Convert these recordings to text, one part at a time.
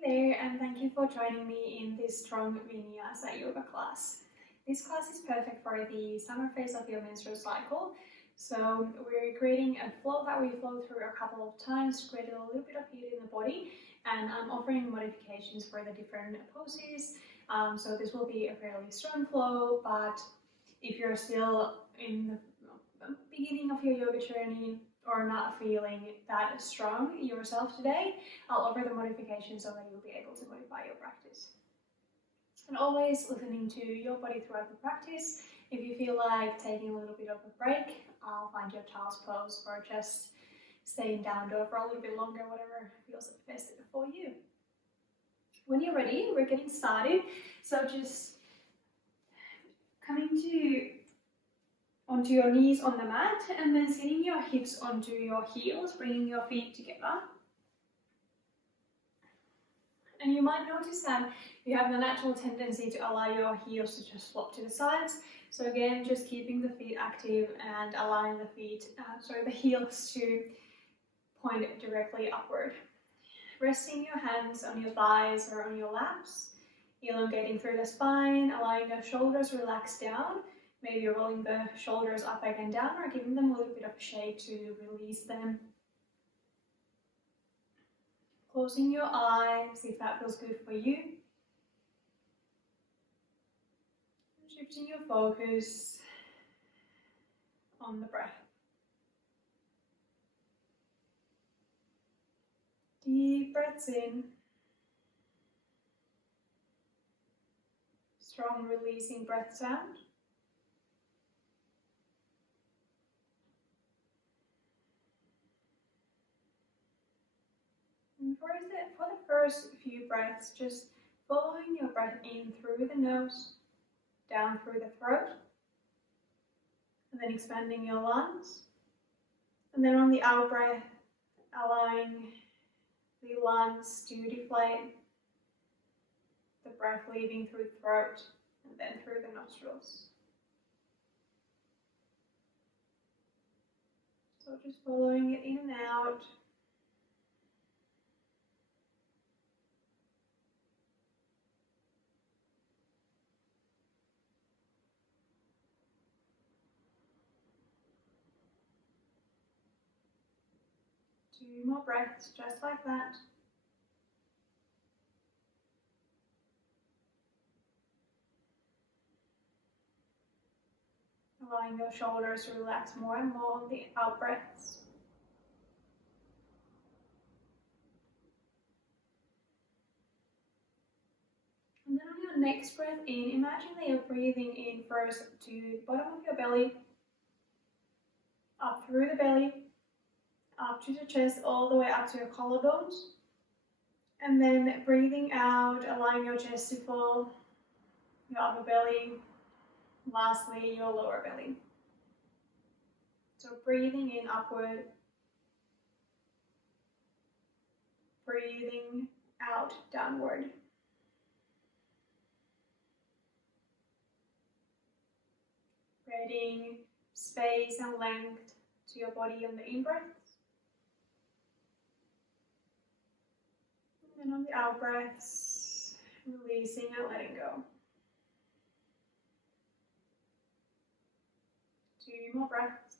Hey there, and thank you for joining me in this strong Vinyasa yoga class. This class is perfect for the summer phase of your menstrual cycle. So we're creating a flow that we flow through a couple of times, creating a little bit of heat in the body, and I'm offering modifications for the different poses. So this will be a fairly strong flow, but if you're still in the beginning of your yoga journey or not feeling that strong yourself today, I'll offer the modification so that you'll be able to modify your practice. And always listening to your body throughout the practice. If you feel like taking a little bit of a break, I'll find your child's pose or just staying down dog for a little bit longer, whatever feels best for you. When you're ready, we're getting started. So just coming onto your knees on the mat and then sitting your hips onto your heels, bringing your feet together. And you might notice that you have the natural tendency to allow your heels to just flop to the sides. So again, just keeping the feet active and allowing the heels to point directly upward. Resting your hands on your thighs or on your laps, elongating through the spine, allowing your shoulders to relax down. Maybe rolling the shoulders up and down or giving them a little bit of shake to release them. Closing your eyes if that feels good for you. Shifting your focus on the breath. Deep breaths in. Strong releasing breaths out. And for the first few breaths, just following your breath in through the nose, down through the throat, and then expanding your lungs. And then on the out breath, allowing the lungs to deflate, the breath leaving through the throat and then through the nostrils. So just following it in and out. Two more breaths just like that. Allowing your shoulders to relax more and more on the out breaths. And then on your next breath in, imagine that you're breathing in first to the bottom of your belly, up through the belly, up to the chest, all the way up to your collarbones. And then breathing out, allowing your chest to fall, your upper belly, lastly your lower belly. So breathing in upward, breathing out downward. Creating space and length to your body on the in-breaths. And then on the out-breaths, releasing and letting go. Two more breaths.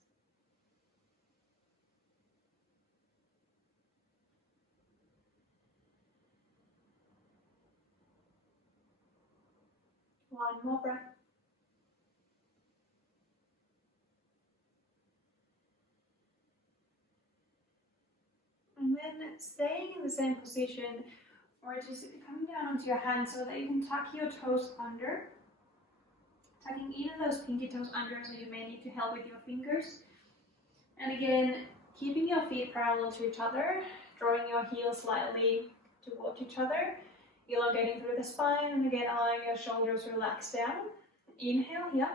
One more breath. And then staying in the same position, or just coming down onto your hands so that you can tuck your toes under. Tucking even those pinky toes under, so you may need to help with your fingers. And again, keeping your feet parallel to each other, drawing your heels slightly towards each other, elongating through the spine, and again allowing your shoulders to relax down. Inhale here.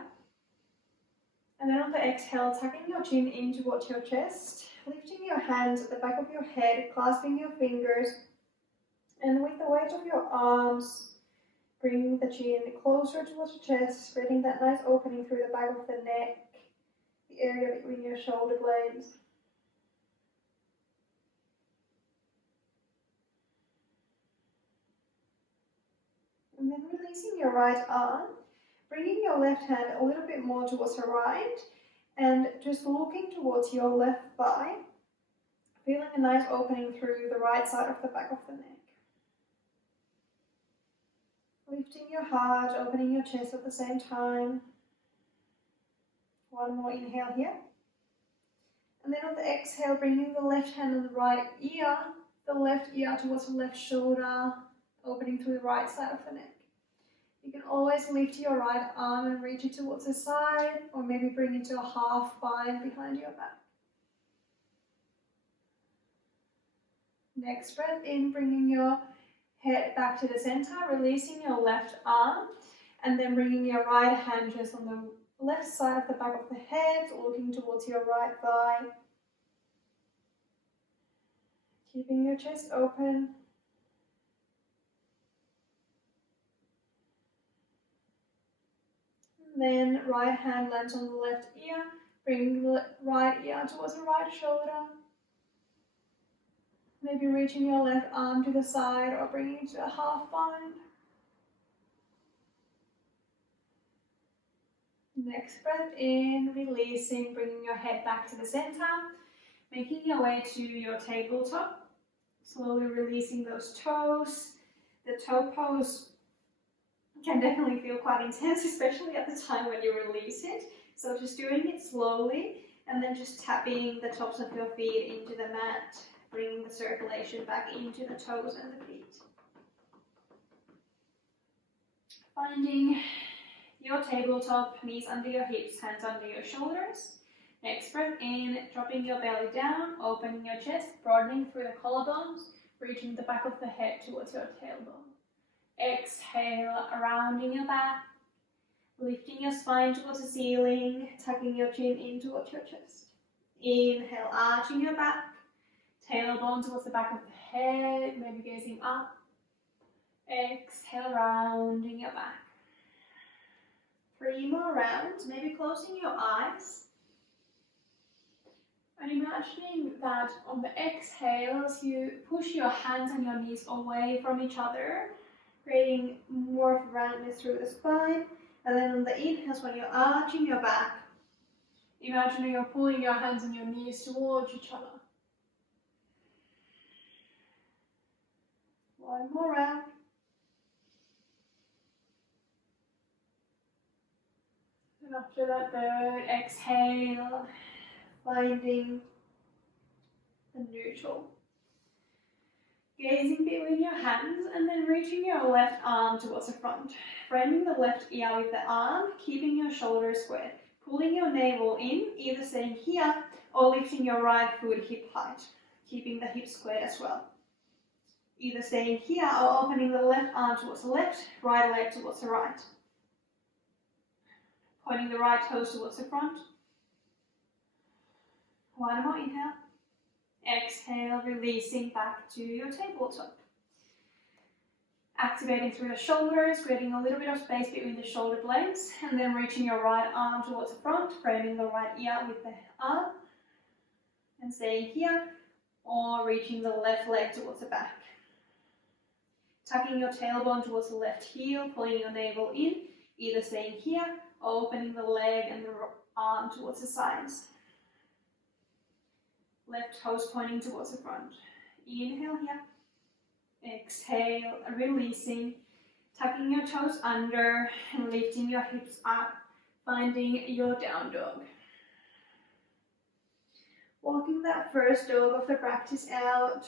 And then on the exhale, tucking your chin in towards your chest, lifting your hands at the back of your head, clasping your fingers, and with the weight of your arms, bringing the chin closer towards your chest, spreading that nice opening through the back of the neck, the area between your shoulder blades. then releasing your right arm, bringing your left hand a little bit more towards the right, and just looking towards your left thigh, feeling a nice opening through the right side of the back of the neck. Lifting your heart, opening your chest at the same time. One more inhale here. And then on the exhale, bringing the left hand on the right ear, the left ear towards the left shoulder, opening through the right side of the neck. You can always lift your right arm and reach it towards the side, or maybe bring it to a half bind behind your back. Next breath in, bringing your head back to the center, releasing your left arm, and then bringing your right hand just on the left side of the back of the head, looking towards your right thigh. Keeping your chest open. And then right hand lands on the left ear, bringing the right ear towards the right shoulder. Maybe reaching your left arm to the side or bringing it to a half bind. Next breath in, releasing, bringing your head back to the center, making your way to your tabletop, slowly releasing those toes. The toe pose can definitely feel quite intense, especially at the time when you release it. So just doing it slowly and then just tapping the tops of your feet into the mat, bringing the circulation back into the toes and the feet. Finding your tabletop, knees under your hips, hands under your shoulders. Next breath in, dropping your belly down, opening your chest, broadening through the collarbones, reaching the back of the head towards your tailbone. Exhale, rounding your back, lifting your spine towards the ceiling, tucking your chin in towards your chest. Inhale, arching your back, tailbone towards the back of the head, maybe gazing up. Exhale, rounding your back. 3 more rounds, maybe closing your eyes. And imagining that on the exhales, you push your hands and your knees away from each other, creating more of a roundness through the spine. And then on the inhales, when you're arching your back, imagining you're pulling your hands and your knees towards each other. 1 more round. And after that third exhale, finding the neutral. Gazing between your hands and then reaching your left arm towards the front. Framing the left ear with the arm, keeping your shoulders squared. Pulling your navel in, either staying here or lifting your right foot hip height. Keeping the hips squared as well. Either staying here or opening the left arm towards the left, right leg towards the right. Pointing the right toes towards the front. 1 more inhale. Exhale, releasing back to your tabletop. Activating through the shoulders, creating a little bit of space between the shoulder blades, and then reaching your right arm towards the front, framing the right ear with the arm, and staying here, or reaching the left leg towards the back. Tucking your tailbone towards the left heel, pulling your navel in, either staying here or opening the leg and the arm towards the sides. Left toes pointing towards the front. Inhale here. Exhale, releasing, tucking your toes under and lifting your hips up, finding your down dog. Walking that first dog of the practice out,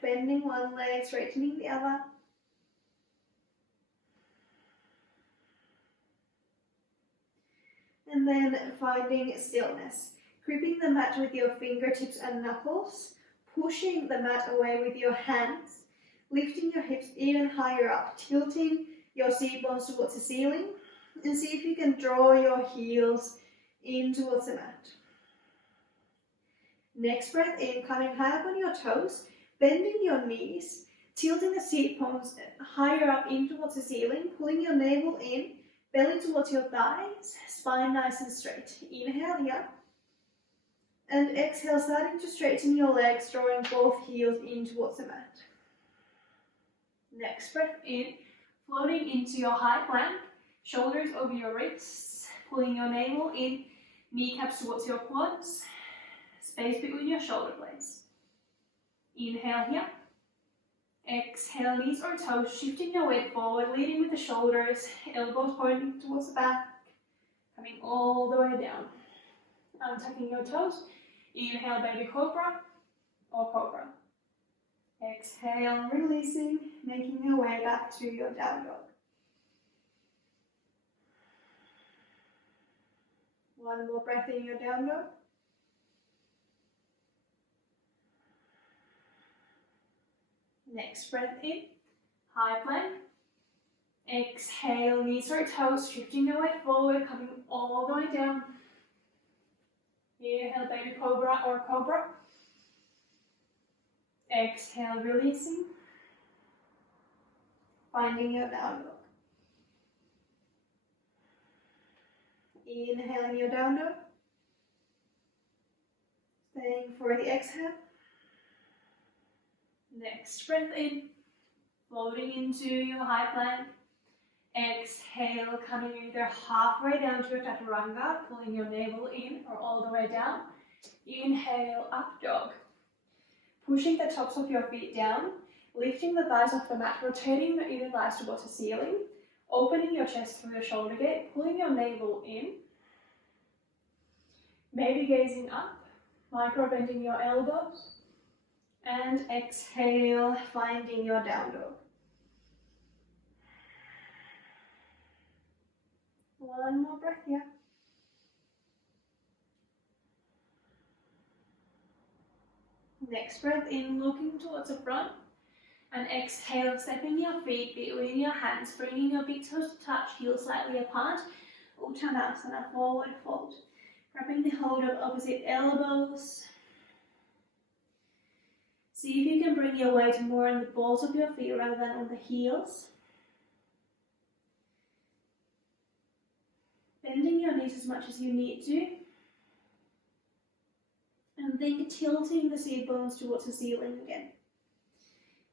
bending one leg, straightening the other. And then finding stillness. Gripping the mat with your fingertips and knuckles, pushing the mat away with your hands, lifting your hips even higher up, tilting your seat bones towards the ceiling, and see if you can draw your heels in towards the mat. Next breath in, coming high up on your toes, bending your knees, tilting the seat bones higher up in towards the ceiling, pulling your navel in, belly towards your thighs, spine nice and straight. Inhale here. And exhale, starting to straighten your legs, drawing both heels in towards the mat. Next breath in, Floating into your high plank, shoulders over your wrists, pulling your navel in, kneecaps towards your quads, space between your shoulder blades. Inhale here. Exhale, knees or toes, shifting your weight forward, leading with the shoulders, elbows pointing towards the back, coming all the way down. Untucking your toes. Inhale, baby cobra or cobra. Exhale, releasing, making your way back to your down dog. One more breath in your down dog. Next breath in, high plank. Exhale, knees or toes, shifting your weight forward, coming all the way down. Inhale, baby cobra or cobra. Exhale, releasing. Finding your down dog. Inhaling your down dog. Staying for the exhale. Next breath in, floating into your high plank. Exhale, coming either halfway down to your chaturanga, pulling your navel in or all the way down. Inhale, up dog. Pushing the tops of your feet down, lifting the thighs off the mat, rotating your inner thighs towards the ceiling, opening your chest through the shoulder gate, pulling your navel in, maybe gazing up, micro bending your elbows, and exhale, finding your down dog. One more breath here. Next breath in, looking towards the front. And exhale, stepping your feet between your hands, bringing your big toes to touch, heels slightly apart. Uttanasana, forward fold. Grabbing the hold of opposite elbows. See if you can bring your weight more on the balls of your feet rather than on the heels. Bending your knees as much as you need to. And think tilting the seat bones towards the ceiling again.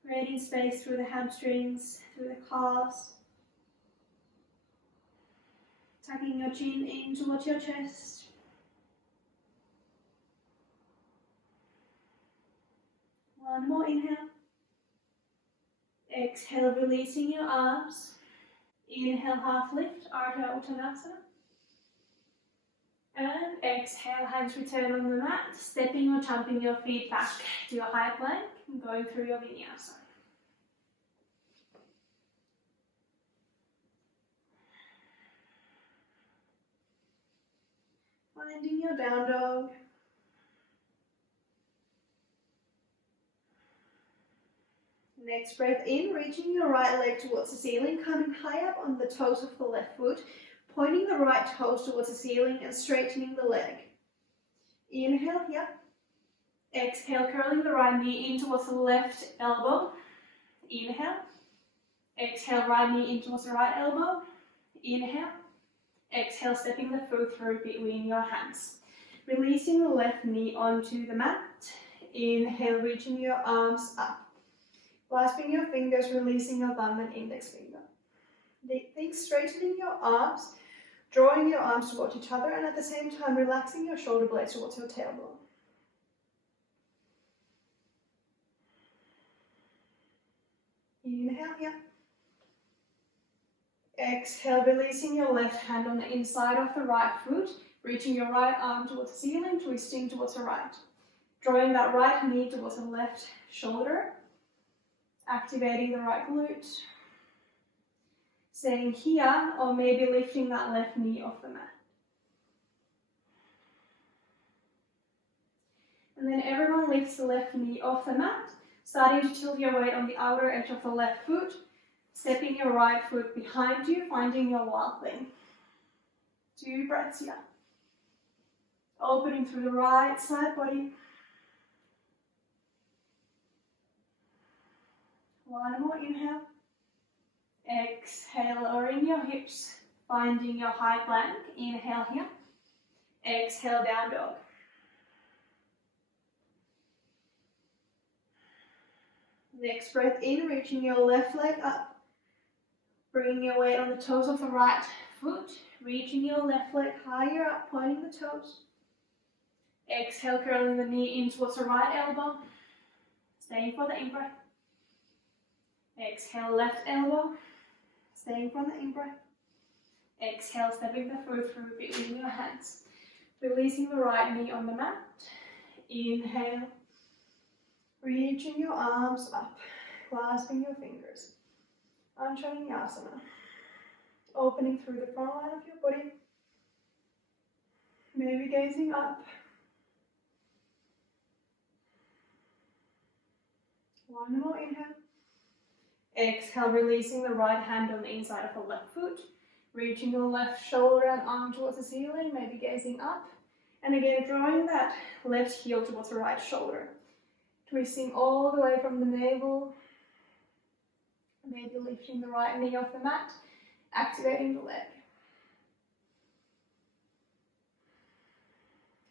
Creating space through the hamstrings, through the calves. Tucking your chin in towards your chest. One more inhale. Exhale, releasing your arms. Inhale, half lift, Ardha Uttanasana. And exhale, hands return on the mat, stepping or jumping your feet back to your high plank, and going through your vinyasa. Finding your down dog. Next breath in, reaching your right leg towards the ceiling, coming high up on the toes of the left foot, pointing the right toes towards the ceiling and straightening the leg. Inhale here. Exhale, curling the right knee in towards the left elbow. Inhale. Exhale, right knee in towards the right elbow. Inhale. Exhale, stepping the foot through between your hands. Releasing the left knee onto the mat. Inhale, reaching your arms up. Clasping your fingers, releasing your thumb and index finger. Think straightening your arms, drawing your arms towards each other, and at the same time relaxing your shoulder blades towards your tailbone. Inhale here. Exhale, releasing your left hand on the inside of the right foot, reaching your right arm towards the ceiling, twisting towards the right. Drawing that right knee towards the left shoulder, activating the right glute. Staying here, or maybe lifting that left knee off the mat. And then everyone lifts the left knee off the mat, starting to tilt your weight on the outer edge of the left foot, stepping your right foot behind you, finding your wild thing. 2 breaths here. Opening through the right side body. 1 more inhale. Exhale, lowering your hips, finding your high plank. Inhale here. Exhale, down dog. Next breath in, reaching your left leg up. Bringing your weight on the toes of the right foot, reaching your left leg higher up, pointing the toes. Exhale, curling the knee in towards the right elbow, staying for the in-breath. Exhale, left elbow, staying for the in-breath. Exhale, stepping the foot through between your hands. Releasing the right knee on the mat. Inhale, reaching your arms up, clasping your fingers. Vinyasa. Opening through the front line of your body. Maybe gazing up. One more inhale. Exhale, releasing the right hand on the inside of the left foot. Reaching your left shoulder and arm towards the ceiling, maybe gazing up. And again, drawing that left heel towards the right shoulder. Twisting all the way from the navel. Maybe lifting the right knee off the mat. Activating the leg.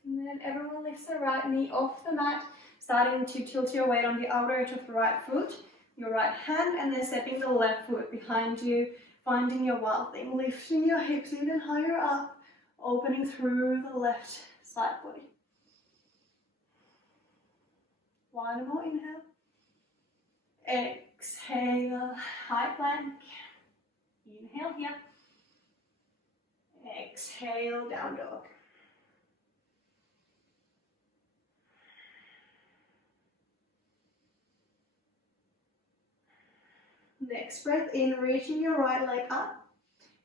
And then everyone lifts the right knee off the mat, starting to tilt your weight on the outer edge of the right foot, your right hand, and then stepping the left foot behind you, finding your wild thing, lifting your hips even higher up, opening through the left side body. One more inhale. Exhale, high plank. Inhale here. Exhale, down dog. Next breath in, reaching your right leg up.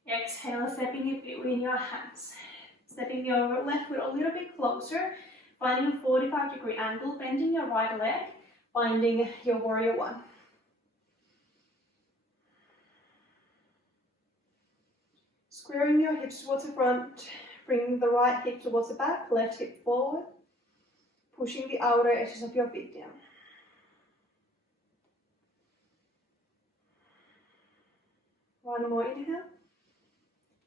Exhale, stepping it between your hands. Stepping your left foot a little bit closer, finding a 45-degree angle, bending your right leg, finding your warrior one. Squaring your hips towards the front, bringing the right hip towards the back, left hip forward, pushing the outer edges of your feet down. One more inhale.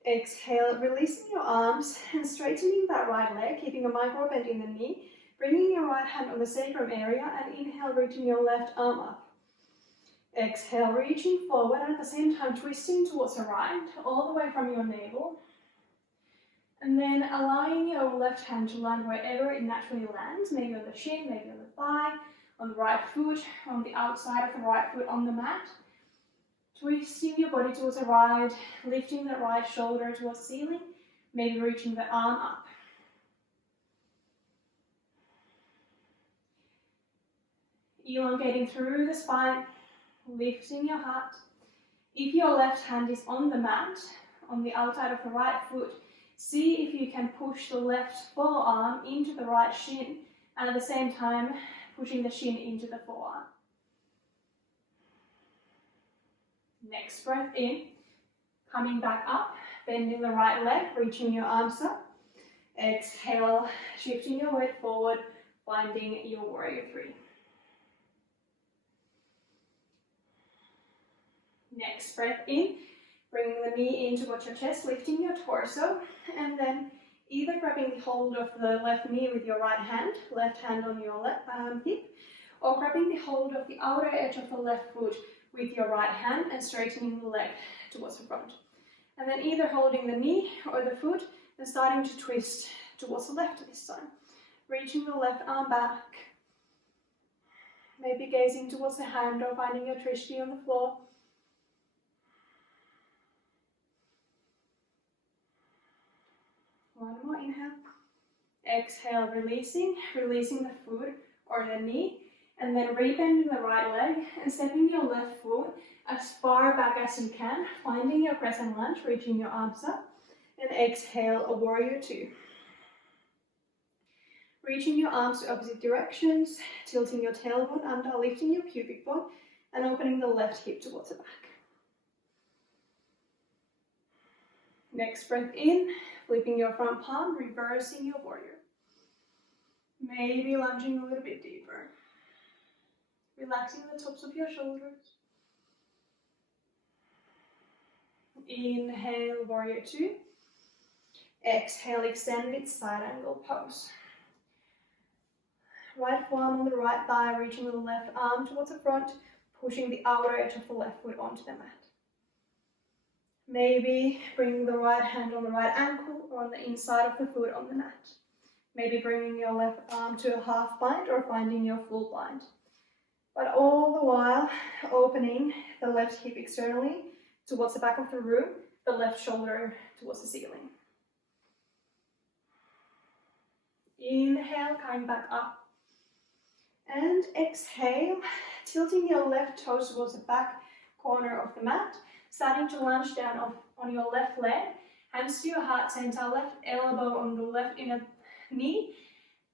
Exhale, releasing your arms and straightening that right leg, keeping a micro bend in the knee, bringing your right hand on the sacrum area, and inhale, reaching your left arm up. Exhale, reaching forward, and at the same time twisting towards the right, all the way from your navel. And then allowing your left hand to land wherever it naturally lands, maybe on the shin, maybe on the thigh, on the right foot, on the outside of the right foot on the mat. Twisting your body towards the right, lifting the right shoulder towards the ceiling, maybe reaching the arm up. Elongating through the spine, lifting your heart. If your left hand is on the mat, on the outside of the right foot, see if you can push the left forearm into the right shin, and at the same time, pushing the shin into the forearm. Next breath in, coming back up, bending the right leg, reaching your arms up. Exhale, shifting your weight forward, finding your warrior three. Next breath in, bringing the knee in towards your chest, lifting your torso, and then either grabbing hold of the left knee with your right hand on your left hip, or grabbing the hold of the outer edge of the left foot with your right hand and straightening the leg towards the front. And then either holding the knee or the foot and starting to twist towards the left this time. Reaching the left arm back. Maybe gazing towards the hand or finding your trishti on the floor. One more inhale. Exhale, releasing the foot or the knee. And then rebending the right leg and stepping your left foot as far back as you can, finding your crescent lunge, reaching your arms up, and exhale, a warrior two. Reaching your arms to opposite directions, tilting your tailbone under, lifting your pubic bone, and opening the left hip towards the back. Next breath in, flipping your front palm, reversing your warrior. Maybe lunging a little bit deeper. Relaxing the tops of your shoulders. Inhale, warrior two. Exhale, extended side angle pose. Right forearm on the right thigh, reaching the left arm towards the front, pushing the outer edge of the left foot onto the mat. Maybe bringing the right hand on the right ankle or on the inside of the foot on the mat. Maybe bringing your left arm to a half bind or finding your full bind. But all the while opening the left hip externally towards the back of the room, the left shoulder towards the ceiling. Inhale, coming back up. And exhale, tilting your left toes towards the back corner of the mat, starting to lunge down on your left leg, hands to your heart center, left elbow on the left inner knee,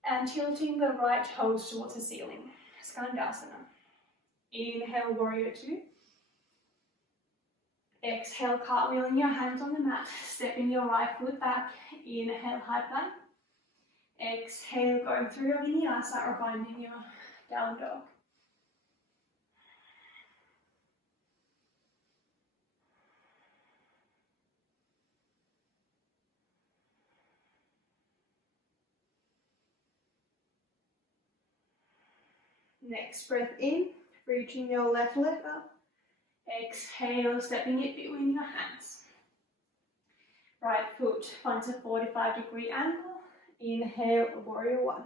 and tilting the right toes towards the ceiling. Skandasana. Inhale, warrior two. Exhale, cartwheeling your hands on the mat, stepping your right foot back. Inhale, high plank. Exhale, going through your vinyasa or finding your down dog. Next breath in, reaching your left leg up. Exhale, stepping it between your hands. Right foot finds a 45-degree angle. Inhale, warrior one.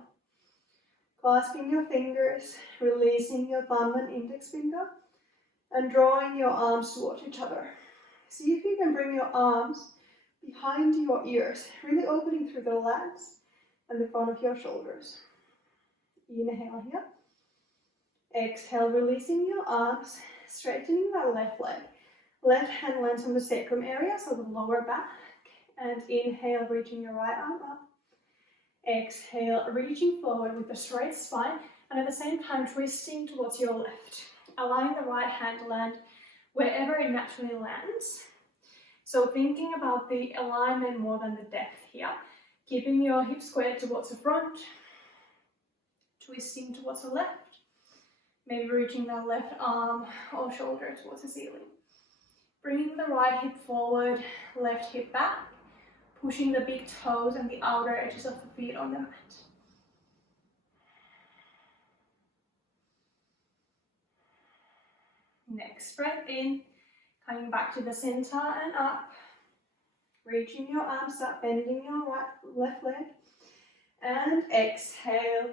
Clasping your fingers, releasing your thumb and index finger, and drawing your arms towards each other. See if you can bring your arms behind your ears, really opening through the legs and the front of your shoulders. Inhale here. Exhale, releasing your arms, straightening that left leg. Left hand lands on the sacrum area, so the lower back. And inhale, reaching your right arm up. Exhale, reaching forward with a straight spine, and at the same time twisting towards your left. Allowing the right hand to land wherever it naturally lands. So thinking about the alignment more than the depth here. Keeping your hips squared towards the front. Twisting towards the left. Maybe reaching the left arm or shoulder towards the ceiling. Bringing the right hip forward, left hip back. Pushing the big toes and the outer edges of the feet on the mat. Next breath in, coming back to the center and up. Reaching your arms up, bending your left leg. And exhale,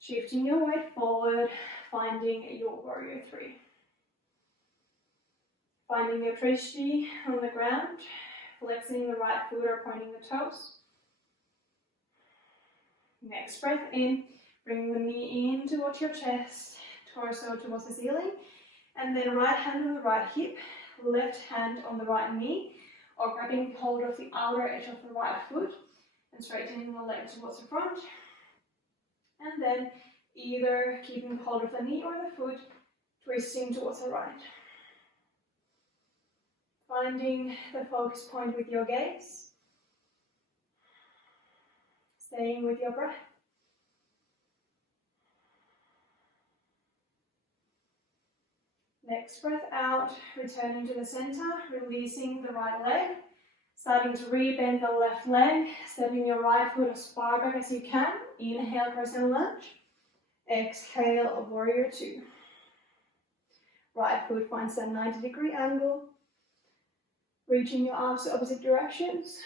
shifting your weight forward, finding your warrior three. Finding your trishti on the ground, flexing the right foot or pointing the toes. Next breath in, bring the knee in towards your chest, torso towards the ceiling, and then right hand on the right hip, left hand on the right knee, or grabbing hold of the outer edge of the right foot and straightening the leg towards the front. And then either keeping hold of the knee or the foot, twisting towards the right. Finding the focus point with your gaze. Staying with your breath. Next breath out, returning to the center, releasing the right leg. Starting to rebend the left leg, stepping your right foot as far back as you can. Inhale, crescent lunge. Exhale, warrior two. Right foot finds that 90-degree angle. Reaching your arms to opposite directions.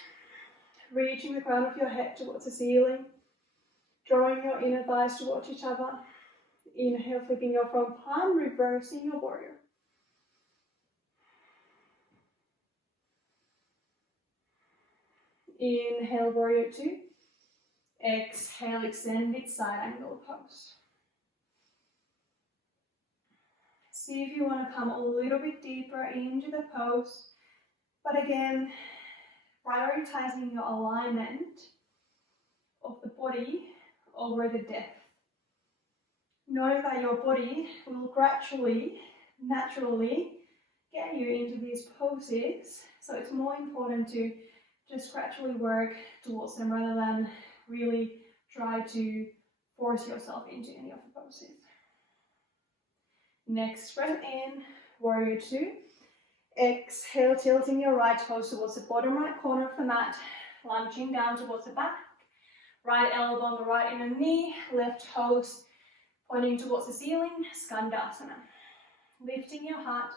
Reaching the crown of your head towards the ceiling. Drawing your inner thighs towards each other. Inhale, flipping your front palm, reversing your warrior. Inhale, warrior two. Exhale, extended side angle pose. See if you want to come a little bit deeper into the pose. But again, prioritizing your alignment of the body over the depth. Know that your body will gradually, naturally get you into these poses. So it's more important to just gradually work towards them rather than really try to force yourself into any of the poses. Next breath in, warrior two. Exhale, tilting your right toes towards the bottom right corner of the mat, lunging down towards the back. Right elbow on the right inner knee, left toes pointing towards the ceiling, Skandasana. Lifting your heart.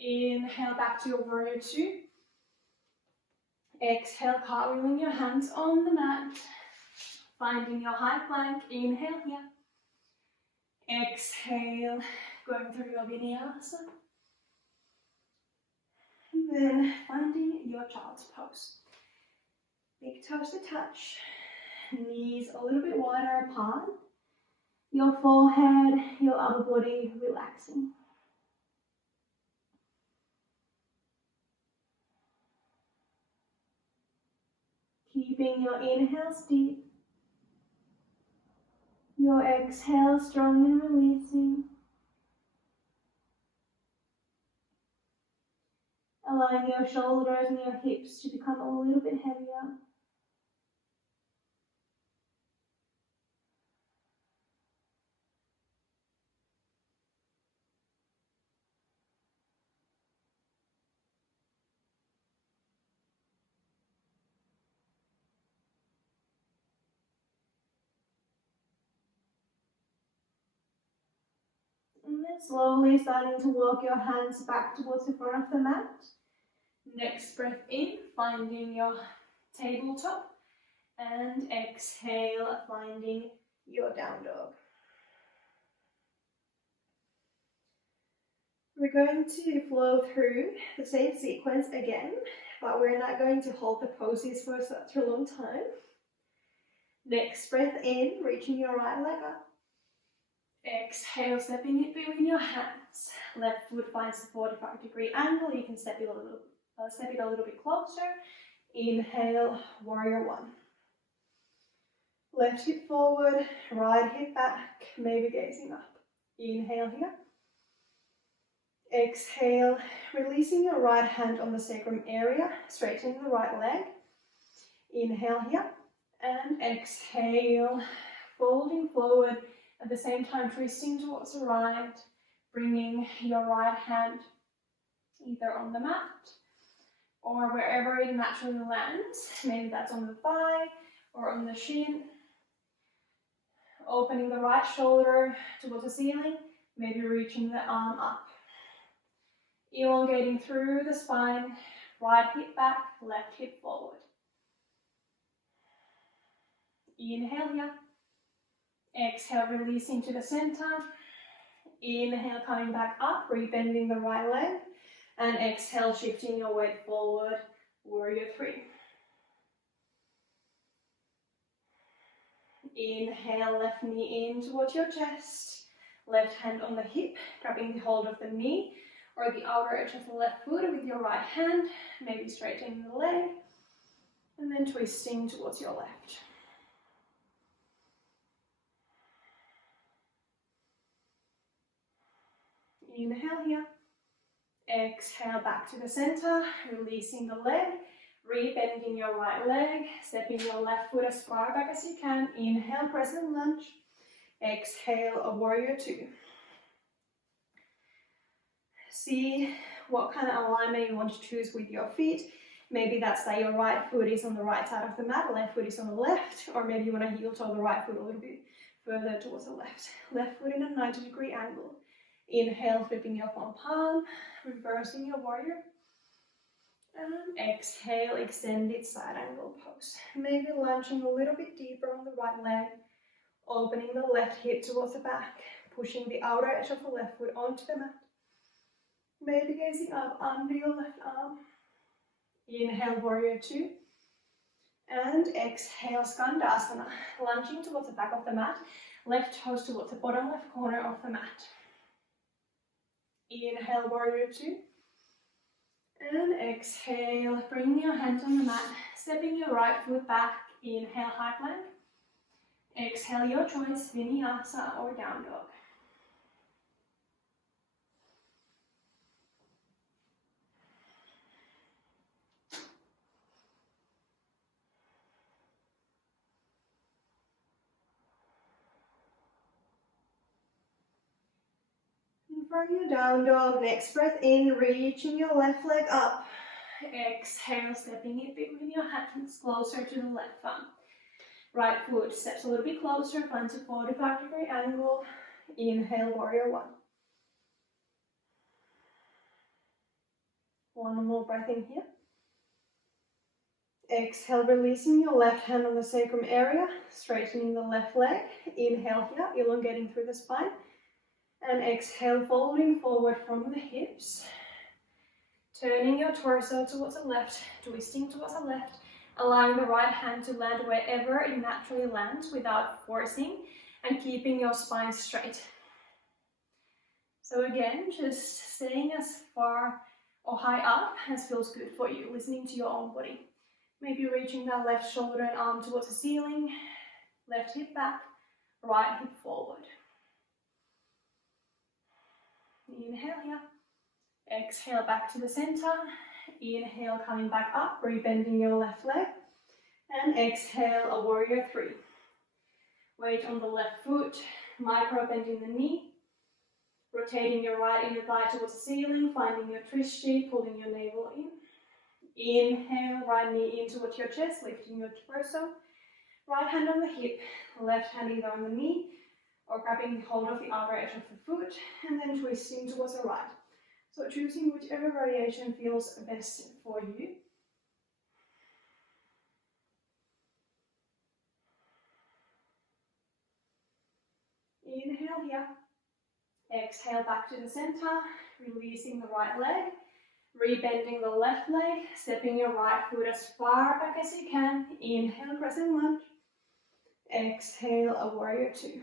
Inhale back to your warrior two. Exhale, cartwheeling your hands on the mat. Finding your high plank. Inhale here. Exhale, going through your Vinyasa. And then finding your child's pose. Big toes to touch. Knees a little bit wider apart. Your forehead, your upper body relaxing. Keeping your inhales deep. Your exhale strong and releasing. Allowing your shoulders and your hips to become a little bit heavier. And then slowly starting to walk your hands back towards the front of the mat. Next breath in, finding your tabletop. And exhale, finding your down dog. We're going to flow through the same sequence again, but we're not going to hold the poses for such a long time. Next breath in, reaching your right leg up. Exhale, stepping it between your hands. Left foot finds the 45-degree angle. You can step it a little bit closer. Inhale, warrior one. Left hip forward, right hip back, maybe gazing up. Inhale here. Exhale, releasing your right hand on the sacrum area, straightening the right leg. Inhale here. And exhale, folding forward, at the same time twisting towards the right, bringing your right hand either on the mat or wherever it naturally lands. Maybe that's on the thigh or on the shin. Opening the right shoulder towards the ceiling, maybe reaching the arm up. Elongating through the spine, right hip back, left hip forward. Inhale here. Exhale, releasing to the center. Inhale, coming back up, rebending the right leg. And exhale, shifting your weight forward, warrior three. Inhale, left knee in towards your chest. Left hand on the hip, grabbing the hold of the knee or the outer edge of the left foot with your right hand, maybe straightening the leg, and then twisting towards your left. Inhale here. Exhale back to the center, releasing the leg, rebending your right leg, stepping your left foot as far back as you can. Inhale, crescent lunge. Exhale, a warrior two. See what kind of alignment you want to choose with your feet. Maybe that's that your right foot is on the right side of the mat, left foot is on the left, or maybe you want to heel toe the right foot a little bit further towards the left. Left foot in a 90-degree angle. Inhale, flipping your front palm, reversing your warrior. And exhale, extended side angle pose. Maybe lunging a little bit deeper on the right leg, opening the left hip towards the back, pushing the outer edge of the left foot onto the mat. Maybe gazing up under your left arm. Inhale, warrior two. And exhale, skandasana, lunging towards the back of the mat, left toes towards the bottom left corner of the mat. Inhale, warrior two. And exhale, bringing your hands on the mat, stepping your right foot back. Inhale, high plank. Exhale, your choice, Vinyasa or down dog. From your down dog, next breath in, reaching your left leg up. Exhale, stepping it between your hands, closer to the left thumb. Right foot steps a little bit closer, finds a 45-degree angle. Inhale, warrior one. One more breath in here. Exhale, releasing your left hand on the sacrum area, straightening the left leg. Inhale here, elongating through the spine. And exhale, folding forward from the hips. Turning your torso towards the left, twisting towards the left, allowing the right hand to land wherever it naturally lands without forcing, and keeping your spine straight. So again, just staying as far or high up as feels good for you, listening to your own body. Maybe reaching that left shoulder and arm towards the ceiling, left hip back, right hip forward. Inhale here. Exhale back to the center. Inhale, coming back up, rebending your left leg. And exhale, a warrior three. Weight on the left foot, micro bending the knee. Rotating your right inner thigh towards the ceiling, finding your trishti, pulling your navel in. Inhale, right knee in towards your chest, lifting your torso. Right hand on the hip, left hand either on the knee or grabbing hold of the outer edge of the foot, and then twisting towards the right. So choosing whichever variation feels best for you. Inhale here. Exhale back to the center, releasing the right leg. Rebending the left leg, stepping your right foot as far back as you can. Inhale, crescent lunge. Exhale, a warrior two.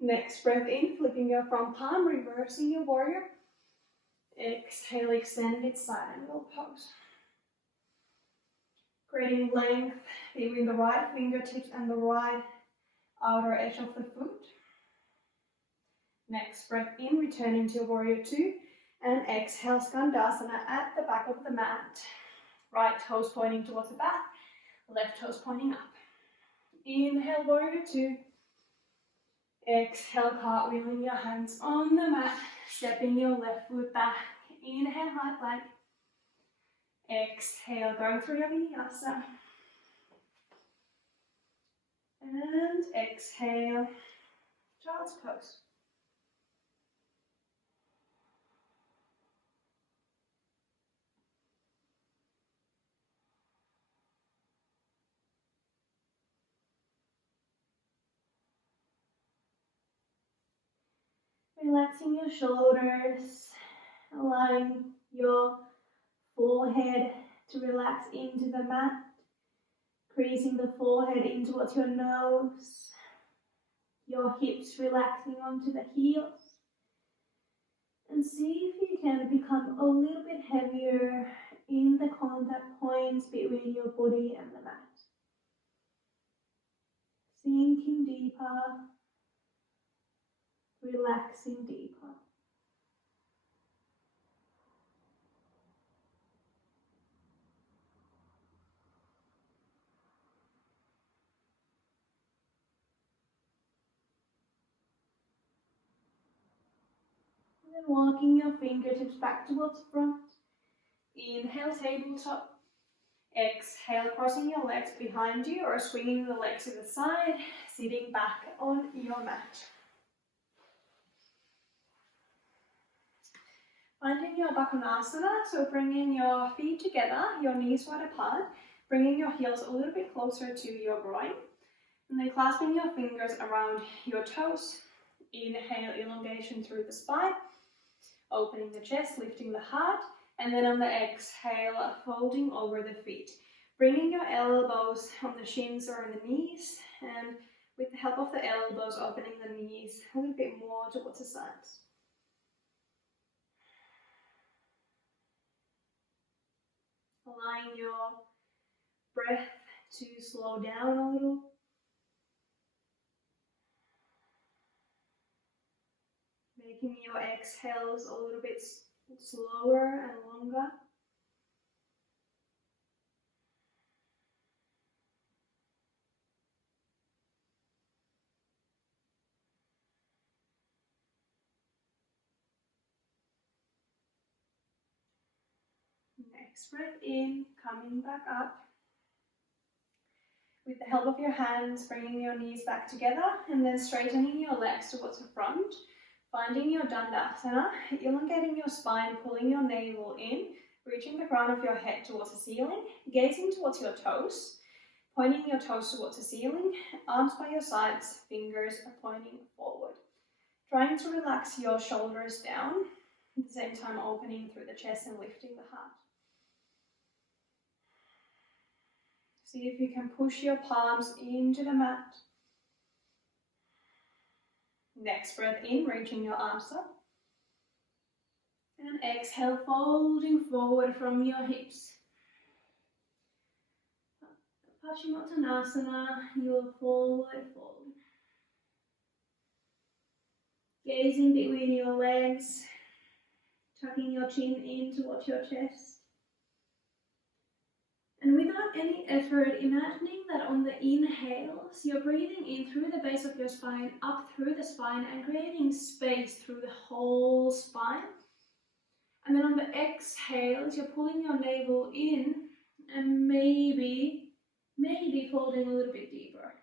Next breath in, flipping your front palm, reversing your warrior. Exhale, extended side angle pose. Creating length between the right fingertips and the right outer edge of the foot. Next breath in, returning to warrior two, and exhale, Skandasana at the back of the mat. Right toes pointing towards the back, left toes pointing up. Inhale, warrior two. Exhale, cartwheeling your hands on the mat, stepping your left foot back. Inhale, high plank. Exhale, going through your vinyasa. And exhale, child's pose. Relaxing your shoulders, allowing your forehead to relax into the mat, creasing the forehead in towards your nose, your hips relaxing onto the heels, and see if you can become a little bit heavier in the contact points between your body and the mat. Sinking deeper, relaxing deeper. And then walking your fingertips back towards the front. Inhale, tabletop. Exhale, crossing your legs behind you or swinging the legs to the side, sitting back on your mat. Finding your Bakonasana, so bringing your feet together, your knees wide apart, bringing your heels a little bit closer to your groin, and then clasping your fingers around your toes. Inhale, elongation through the spine, opening the chest, lifting the heart, and then on the exhale, folding over the feet. Bringing your elbows on the shins or on the knees, and with the help of the elbows, opening the knees a little bit more towards the sides. Allowing your breath to slow down a little. Making your exhales a little bit slower and longer. Next breath in, coming back up. With the help of your hands, bringing your knees back together and then straightening your legs towards the front. Finding your Dandasana, elongating your spine, pulling your navel in, reaching the crown of your head towards the ceiling, gazing towards your toes, pointing your toes towards the ceiling, arms by your sides, fingers are pointing forward. Trying to relax your shoulders down, at the same time opening through the chest and lifting the heart. See if you can push your palms into the mat. Next breath in, reaching your arms up. And exhale, folding forward from your hips. Paschimottanasana, your forward fold. Gazing between your legs, tucking your chin in towards your chest. And without any effort, imagining that on the inhales, you're breathing in through the base of your spine, up through the spine, and creating space through the whole spine. And then on the exhales, you're pulling your navel in and maybe folding a little bit deeper.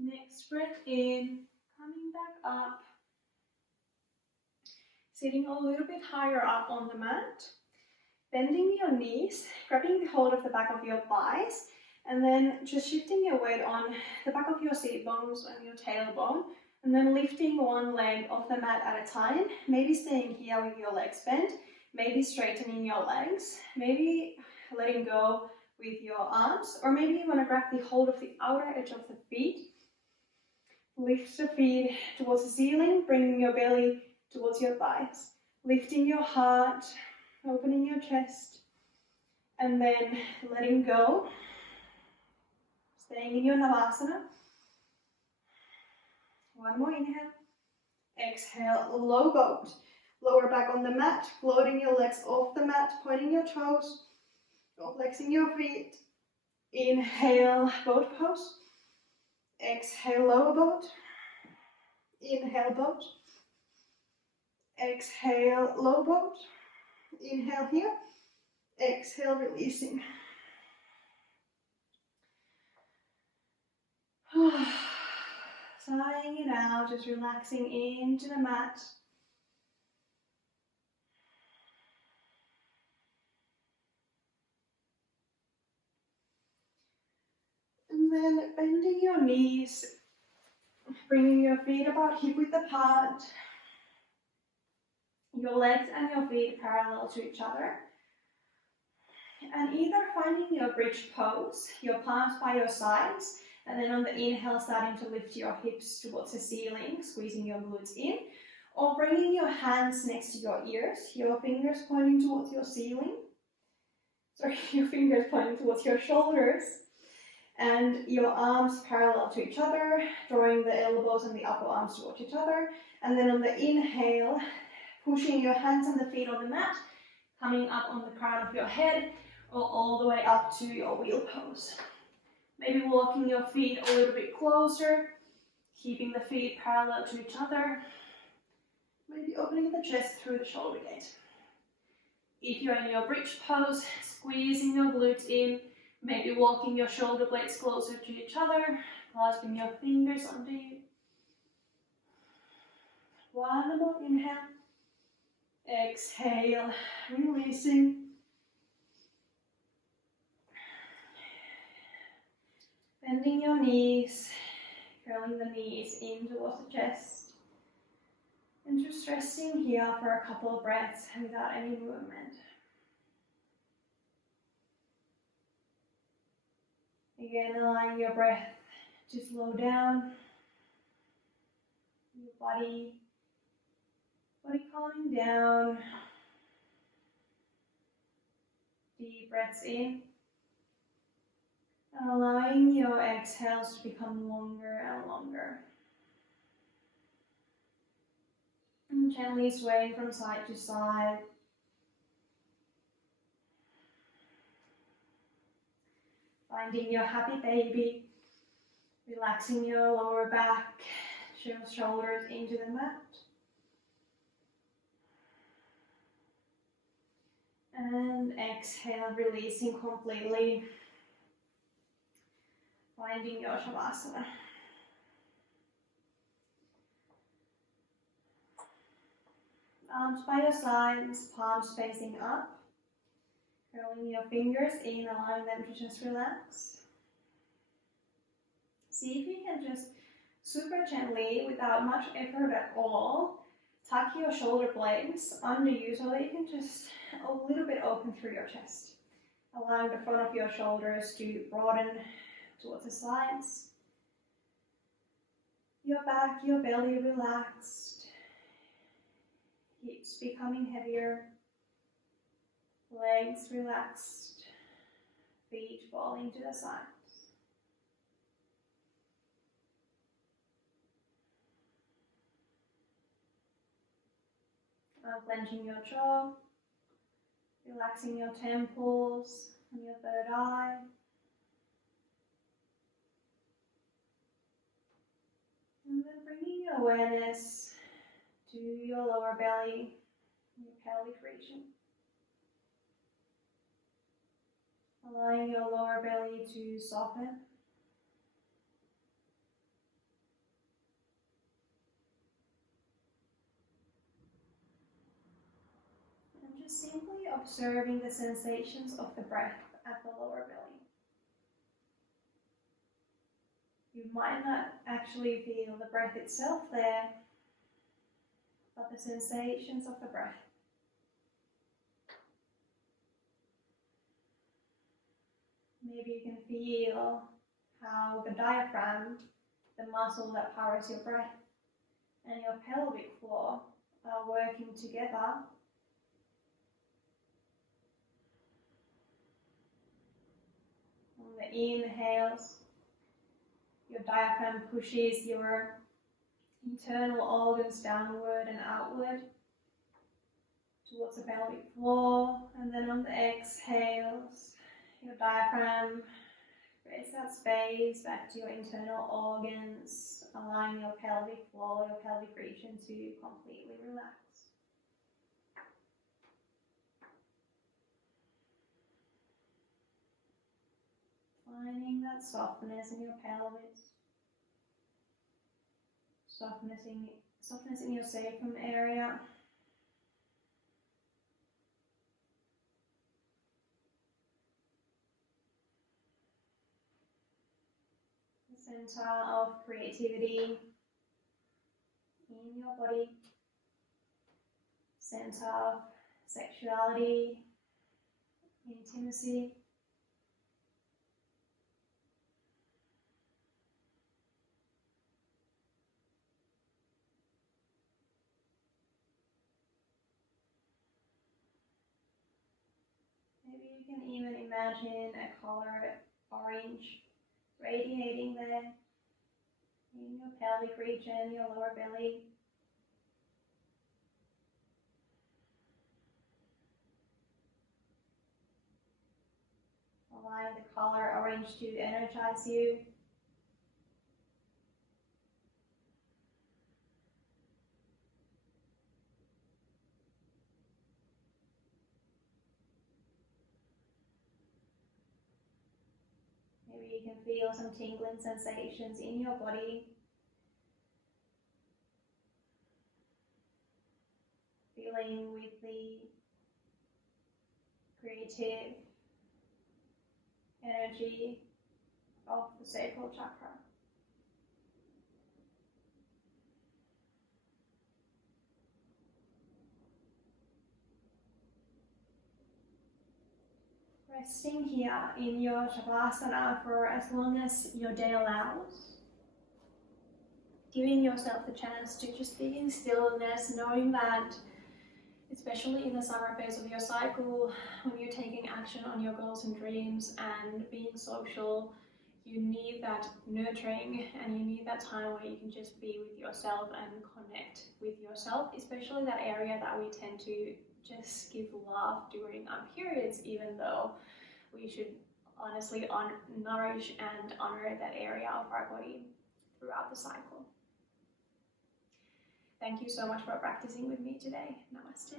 Next breath in, coming back up, sitting a little bit higher up on the mat, bending your knees, grabbing the hold of the back of your thighs, and then just shifting your weight on the back of your seat bones and your tailbone, and then lifting one leg off the mat at a time, maybe staying here with your legs bent, maybe straightening your legs, maybe letting go with your arms, or maybe you want to grab the hold of the outer edge of the feet. Lift the feet towards the ceiling, bringing your belly towards your thighs. Lifting your heart, opening your chest, and then letting go. Staying in your Navasana. One more inhale. Exhale, low boat. Lower back on the mat, floating your legs off the mat, pointing your toes, or flexing your feet. Inhale, boat pose. Exhale, lower boat. Inhale, boat. Exhale, low boat. Inhale here. Exhale, releasing. Sighing it out, just relaxing into the mat. And then bending your knees, bringing your feet about hip width apart, your legs and your feet parallel to each other. And either finding your bridge pose, your palms by your sides, and then on the inhale starting to lift your hips towards the ceiling, squeezing your glutes in, or bringing your hands next to your ears, your fingers pointing towards your ceiling, your fingers pointing towards your shoulders, and your arms parallel to each other, drawing the elbows and the upper arms towards each other, and then on the inhale, pushing your hands and the feet on the mat, coming up on the crown of your head, or all the way up to your wheel pose. Maybe walking your feet a little bit closer, keeping the feet parallel to each other. Maybe opening the chest through the shoulder gate. If you're in your bridge pose, squeezing your glutes in, maybe walking your shoulder blades closer to each other, clasping your fingers under you. One more inhale. Exhale, releasing. Bending your knees, curling the knees in towards the chest. And just resting here for a couple of breaths without any movement. Again, allowing your breath to slow down. Your body calming down. Deep breaths in. And allowing your exhales to become longer and longer. And gently swaying from side to side. Finding your happy baby, relaxing your lower back, your shoulders into the mat. And exhale, releasing completely. Finding your Shavasana. Arms by your sides, palms facing up. Curling your fingers in, allowing them to just relax. See if you can just super gently, without much effort at all, tuck your shoulder blades under you so that you can just a little bit open through your chest. Allowing the front of your shoulders to broaden towards the sides. Your back, your belly relaxed. Hips becoming heavier. Legs relaxed. Feet falling to the sides. Unclenching your jaw. Relaxing your temples and your third eye. And then bringing your awareness to your lower belly, your pelvic region. Allowing your lower belly to soften. And just simply observing the sensations of the breath at the lower belly. You might not actually feel the breath itself there, but the sensations of the breath. Maybe you can feel how the diaphragm, the muscle that powers your breath, and your pelvic floor are working together on the inhales. Your diaphragm pushes your internal organs downward and outward towards the pelvic floor, and then on the exhales, your diaphragm creates that space back to your internal organs, allowing your pelvic floor, your pelvic region to completely relax. Finding that softness in your pelvis, softness in your sacrum area. The center of creativity in your body, center of sexuality, intimacy. Maybe you can even imagine a color orange radiating there in your pelvic region, your lower belly. Allowing the color orange to energize you. Maybe you can feel some tingling sensations in your body. Feeling with the creative energy of the sacral chakra. Resting here in your Shavasana for as long as your day allows. Giving yourself the chance to just be in stillness, knowing that, especially in the summer phase of your cycle, when you're taking action on your goals and dreams and being social, you need that nurturing and you need that time where you can just be with yourself and connect with yourself, especially that area that we tend to just give love during our periods, even though we should honestly nourish and honor that area of our body throughout the cycle. Thank you so much for practicing with me today. Namaste.